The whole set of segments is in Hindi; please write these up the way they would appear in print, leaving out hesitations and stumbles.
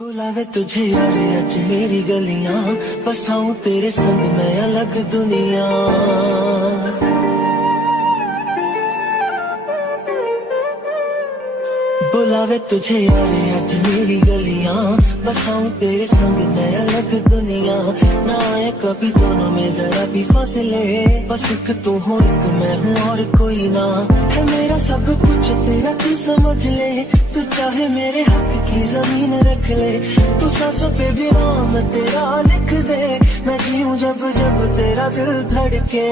बुलावे तुझे यार अज मेरी गलियां, बसाऊं तेरे संग मैं अलग दुनिया। बुलावे तुझे यार अज मेरी गलियां, बसाऊं तेरे संग मैं अलग दुनिया। ना आए कभी दोनों में जरा भी फासले, बस एक तू हो एक मैं हूँ और कोई ना। है मेरा सब कुछ तेरा तू समझ ले, तू चाहे मेरे हक की जमीन रख ले। तू सांसों पे भी नाम तेरा लिख दे, मैं जीऊं जब जब तेरा दिल धड़के।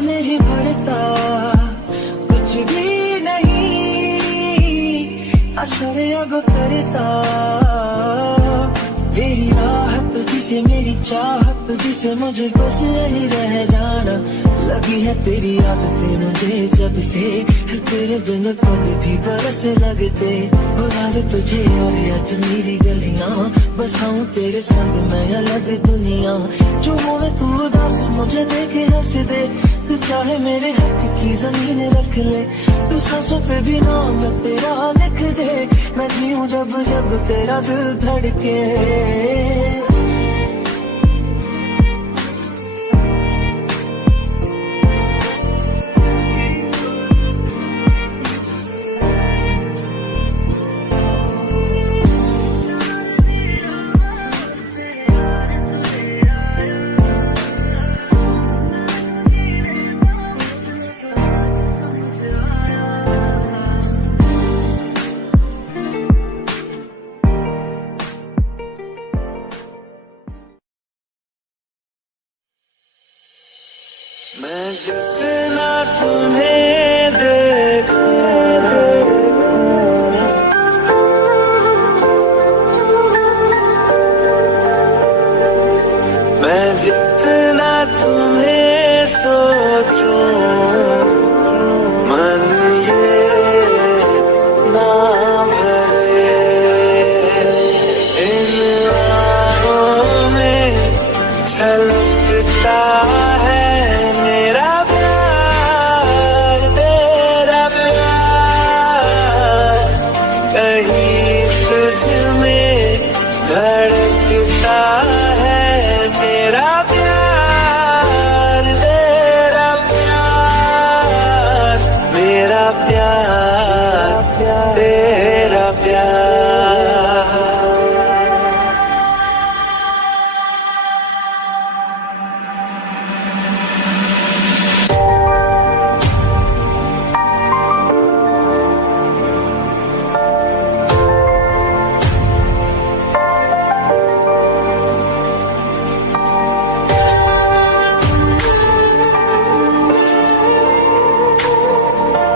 नहीं भरता कुछ भी नहीं असर अब करता। मेरी राहत तुझसे मेरी चाहत तुझसे मुझे बस यही रह जाना। लगी है तेरी आदतें मुझे जब से, तेरे बिन पल भी बरस लगते। बुलावे तुझे और आज मेरी गलियां, बसाऊं तेरे संग मैं अलग दुनिया। जो मोहे तू उदास मुझे देखे हंस दे, तू चाहे मेरे हक की जमीन रख ले। तू सांसों पे भी नाम तेरा लिख दे, मैं जीऊं जब जब तेरा दिल धड़के। मैं जितना तुम्हें देखूं, मैं जितना तुम्हें सोचूं, मन ये ना भरे। इन आँखों में छलकता धड़कता है मेरा प्यार, तेरा प्यार, मेरा प्यार, तेरा प्यार।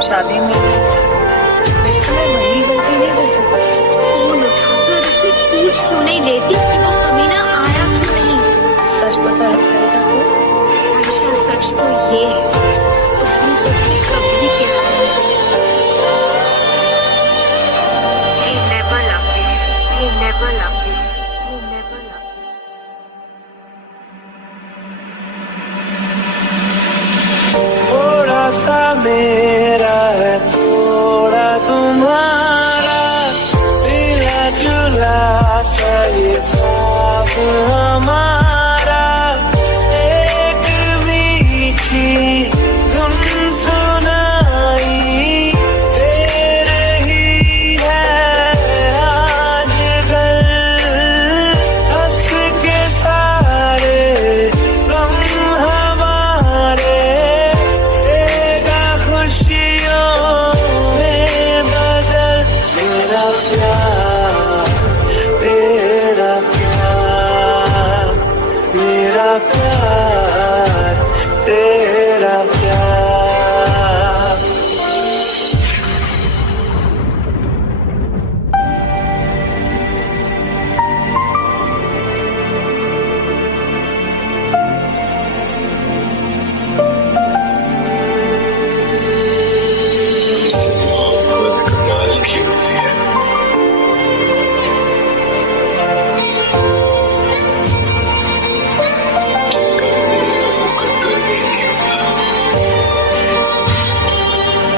शादी में फिर से मैं वही गलती नहीं कर सकती। फोन उठाकर उससे पूछ क्यों नहीं लेती कि वो कमीना आया क्यों नहीं। सच पता लग जाएगा तो आयशा, सच तो ये है उसने तुझसे कभी प्यार नहीं किया। He never loved you. He never loved you. He never loved you. थोड़ा सा मेरा है थोड़ा तुम्हारा, मिला जुला सा ये ख्वाब हमारा।